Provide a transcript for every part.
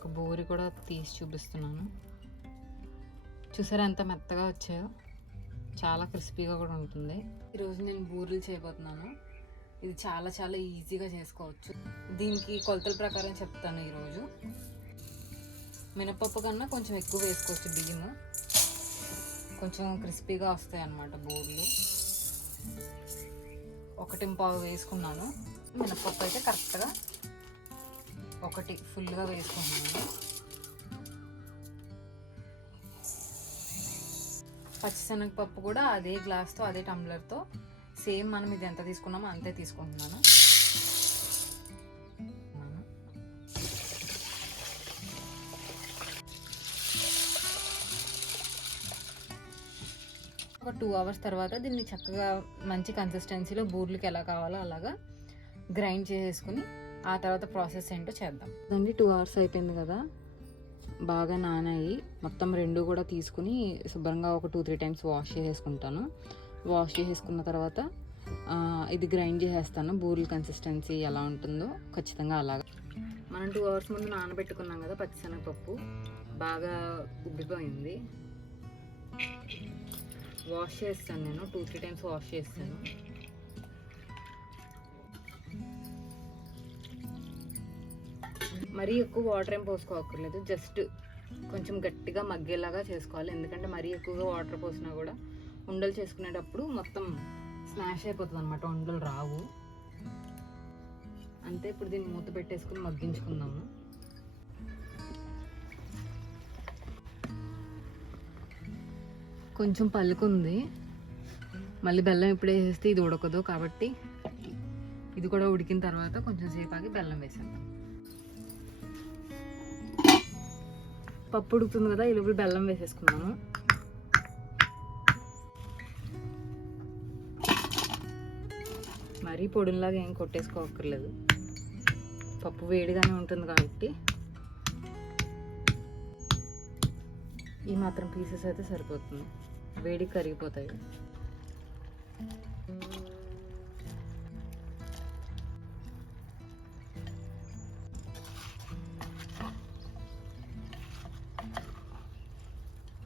ఒక బోరి కూడా తీసి చూపిస్తున్నాను. చూసారా ఎంత మెత్తగా వచ్చాయో? చాలా క్రిస్పీగా కూడా ఉంటుంది. ఈరోజు నేను బూరెలు చేయబోతున్నాను. ఇది చాలా చాలా ఈజీగా చేసుకోవచ్చు. దీనికి కొలతల ప్రకారం చెప్తాను ఈరోజు. మినపప్పు కన్నా కొంచెం ఎక్కువ వేసుకోవచ్చు బియ్యము. కొంచెం క్రిస్పీగా వస్తాయి అన్నమాట బూరెలు. ఒకటి పావు వేసుకున్నాను. మినపప్పు అయితే కరెక్ట్గా ఒకటి ఫుల్గా వేసుకుంటున్నాను. పచ్చిశనగపప్పు కూడా అదే గ్లాస్తో అదే టంబ్లర్తో సేమ్ మనం ఇది ఎంత తీసుకున్నామో అంతే తీసుకుంటున్నాను. ఒక టూ అవర్స్ తర్వాత దీన్ని చక్కగా మంచి కన్సిస్టెన్సీలో బూర్లకి ఎలా కావాలో అలాగా గ్రైండ్ చేసేసుకుని ఆ తర్వాత ప్రాసెస్ ఏంటో చేద్దాం. అండి టూ అవర్స్ అయిపోయింది కదా. బాగా నానాయి. మొత్తం రెండు కూడా తీసుకుని శుభ్రంగా ఒక టూ త్రీ టైమ్స్ వాష్ చేసేసుకుంటాను. వాష్ చేసేసుకున్న తర్వాత ఇది గ్రైండ్ చేసేస్తాను. బూరెల కన్సిస్టెన్సీ ఎలా ఉంటుందో ఖచ్చితంగా అలాగా. మనం టూ అవర్స్ ముందు నానబెట్టుకున్నాం కదా పచ్చిశనగపప్పు. బాగా ఉబ్బిపోయింది. వాష్ చేస్తాను నేను. టూ త్రీ టైమ్స్ వాష్ చేస్తాను. మరీ ఎక్కువ వాటర్ ఏం పోసుకోకర్లేదు జస్ట్ కొంచెం గట్టిగా మగ్గేలాగా చేసుకోవాలి. ఎందుకంటే మరీ ఎక్కువగా వాటర్ పోసినా కూడా ఉండలు చేసుకునేటప్పుడు మొత్తం స్మాష్ అయిపోతుంది అనమాట ఉండలు రావు. అంతే ఇప్పుడు దీన్ని మూత పెట్టేసుకుని మగ్గించుకుందాము. కొంచెం పలుకుంది. మళ్ళీ బెల్లం ఇప్పుడే వేసేస్తే ఇది ఉడకదు కాబట్టి ఇది కూడా ఉడికిన తర్వాత కొంచెం సేపు ఆగి బెల్లం వేసేద్దాం. పప్పు ఉడుకుతుంది కదా ఈ లోపల బెల్లం వేసేసుకున్నాను మరీ పొడిలాగా ఏం కొట్టేసుకోకర్లేదు పప్పు వేడిగానే ఉంటుంది కాబట్టి. ఈ మాత్రం పీసెస్ అయితే సరిపోతుంది. వేడి కరిగిపోతాయి.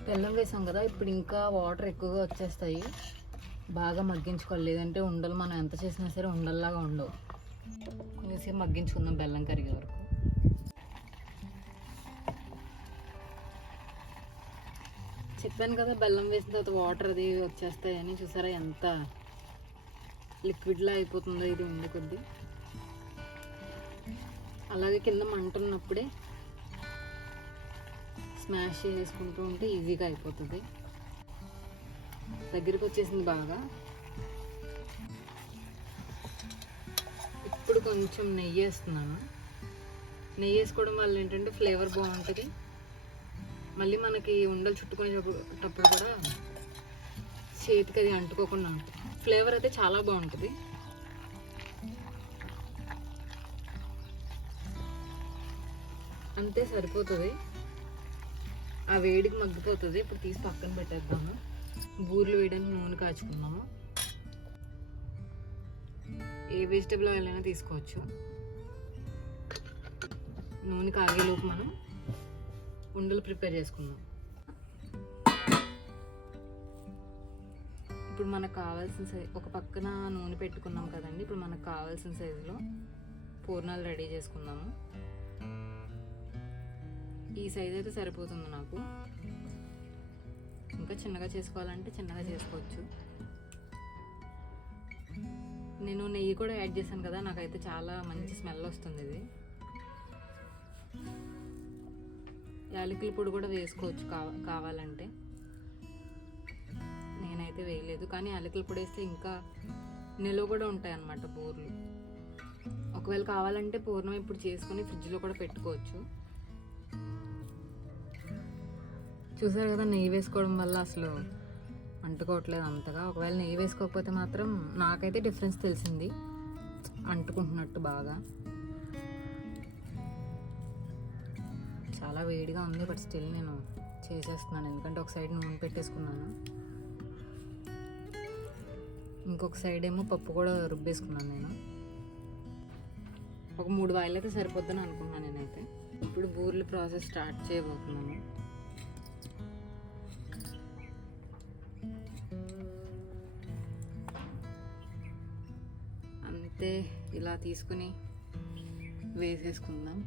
బెల్లం వేసాం కదా ఇప్పుడు ఇంకా వాటర్ ఎక్కువగా వచ్చేస్తాయి. బాగా మగ్గించుకోవాలి. లేదంటే ఉండలు మనం ఎంత చేసినా సరే ఉండల్లాగా ఉండవు. కొంచెంసేపు మగ్గించుకుందాం బెల్లం కరిగే వరకు. చెప్పాను కదా బెల్లం వేసిన తర్వాత వాటర్ అది వచ్చేస్తాయని. చూసారా ఎంత లిక్విడ్లా అయిపోతుందో ఇది ఉండే కొద్దీ. అలాగే కింద మంట ఉన్నప్పుడే స్మాష్ చేసుకుంటూ ఉంటే ఈజీగా అయిపోతుంది. దగ్గరికి వచ్చేసింది బాగా. ఇప్పుడు కొంచెం నెయ్యి వేస్తున్నాను. నెయ్యి వేసుకోవడం వల్ల ఏంటంటే ఫ్లేవర్ బాగుంటుంది. మళ్ళీ మనకి ఉండలు చుట్టుకునేటప్పుడు కూడా చేతికి అది అంటుకోకుండా ఉంటుంది. ఫ్లేవర్ అయితే చాలా బాగుంటుంది. అంతే సరిపోతుంది. ఆ వేడికి మగ్గిపోతుంది. ఇప్పుడు తీసి పక్కన పెట్టేద్దాము. బూరెలు వేయడానికి నూనె కాచుకుందాము. ఏ వెజిటబుల్ ఆయిల్ అయినా తీసుకోవచ్చు. నూనె కాగేలోపు మనం ఉండలు ప్రిపేర్ చేసుకుందాం. ఇప్పుడు మనకు కావాల్సిన సైజ్ ఒక పక్కన నూనె పెట్టుకున్నాం కదండి. ఇప్పుడు మనకు కావాల్సిన సైజులో పూర్ణాలు రెడీ చేసుకుందాము. ఈ సైజ్ అయితే సరిపోతుంది నాకు. ఇంకా చిన్నగా చేసుకోవాలంటే చిన్నగా చేసుకోవచ్చు. నేను నెయ్యి కూడా యాడ్ చేశాను కదా నాకైతే చాలా మంచి స్మెల్ వస్తుంది ఇది. యాలకుల పొడి కూడా వేసుకోవచ్చు కావ కావాలంటే. నేనైతే వేయలేదు కానీ యాలకుల పొడి వేస్తే ఇంకా నిలువ కూడా ఉంటాయి అన్నమాట బూర్లు. ఒకవేళ కావాలంటే పూర్ణం ఇప్పుడు చేసుకొని ఫ్రిడ్జ్లో కూడా పెట్టుకోవచ్చు. చూసారు కదా నెయ్యి వేసుకోవడం వల్ల అసలు అంటుకోవట్లేదు అంతగా. ఒకవేళ నెయ్యి వేసుకోకపోతే మాత్రం నాకైతే డిఫరెన్స్ తెలిసింది. అంటుకుంటున్నట్టు బాగా. చాలా వేడిగా ఉంది బట్ స్టిల్ నేను చేసేస్తున్నాను. ఎందుకంటే ఒక సైడ్ నూనె పెట్టేసుకున్నాను. ఇంకొక సైడ్ ఏమో పప్పు కూడా రుబ్బేసుకున్నాను నేను. ఒక మూడు వాయిలు అయితే సరిపోద్దని అనుకున్నాను నేనైతే. ఇప్పుడు ఇప్పుడు బూర్లు ప్రాసెస్ స్టార్ట్ చేయబోతున్నాను. అయితే ఇలా తీసుకుని వేసేసుకుందాం.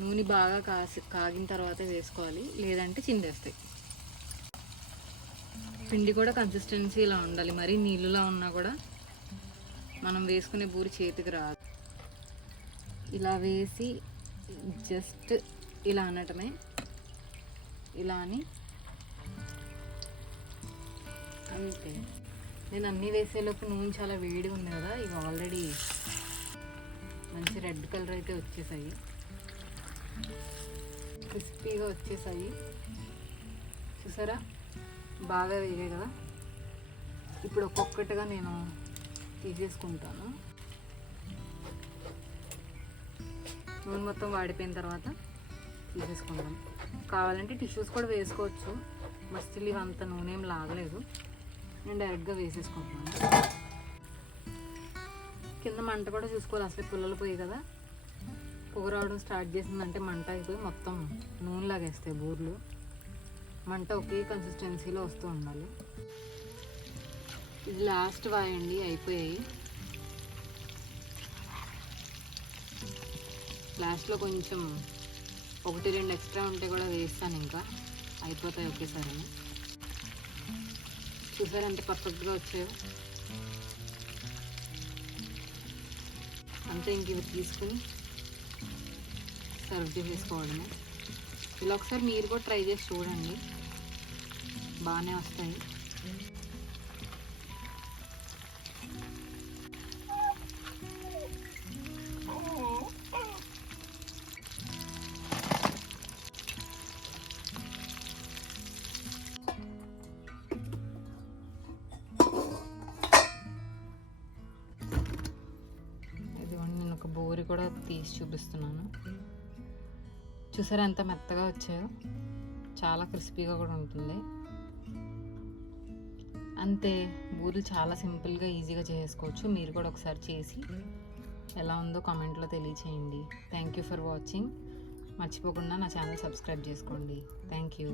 నూనె బాగా కాసి కాగిన తర్వాత వేసుకోవాలి. లేదంటే చిందేస్తాయి. పిండి కూడా కన్సిస్టెన్సీ ఇలా ఉండాలి. మరీ నీళ్ళులా ఉన్నా కూడా మనం వేసుకునే బూరి చేతికి రాదు. ఇలా వేసి జస్ట్ ఇలా అనటమే. ఇలా అని అంతే. నేను అన్నీ వేసేలోపు నూనె చాలా వేడిగా ఉంది కదా ఇవి ఆల్రెడీ మంచి రెడ్ కలర్ అయితే వచ్చేసాయి. క్రిస్పీగా వచ్చేసాయి. చూసారా? బాగా వేగాయి కదా. ఇప్పుడు ఒక్కొక్కటిగా నేను తీసేసుకుంటాను. నూనె మొత్తం వాడిపోయిన తర్వాత తీసేసుకుందాం. కావాలంటే టిష్యూస్ కూడా వేసుకోవచ్చు. మస్తిల్ ఇవి అంత నూనె ఏం లాగలేదు. నేను డైరెక్ట్గా వేసేసుకుంటున్నాను. కింద మంట కూడా చూసుకోవాలి. అసలు పుల్లలు పోయి కదా. పొగ రావడం స్టార్ట్ చేసిందంటే మంట అయిపోయి మొత్తం నూనె లాగేస్తాయి బూర్లు. మంట ఒకే కన్సిస్టెన్సీలో వస్తూ ఉండాలి. ఇది లాస్ట్ వాయండి అయిపోయాయి. లాస్ట్లో కొంచెం ఒకటి రెండు ఎక్స్ట్రా ఉంటే కూడా వేస్తాను ఇంకా. అయిపోతాయి ఒకేసారి. చూసారు ఎంత పర్ఫెక్ట్గా వచ్చాయో? అంతే ఇంక ఇవి తీసుకుని సర్వ్ చేసేసుకోవడమే. ఇలా ఒకసారి మీరు కూడా ట్రై చేసి చూడండి. బాగానే వస్తాయి. తీసి చూపిస్తున్నాను. చూసారా ఎంత మెత్తగా వచ్చాయో? చాలా క్రిస్పీగా కూడా ఉంటుంది. అంతే బూరెలు చాలా సింపుల్గా ఈజీగా చేసుకోవచ్చు. మీరు కూడా ఒకసారి చేసి ఎలా ఉందో కామెంట్లో తెలియచేయండి. థ్యాంక్ యూ ఫర్ వాచింగ్ మర్చిపోకుండా నా ఛానల్ సబ్స్క్రైబ్ చేసుకోండి. Thank you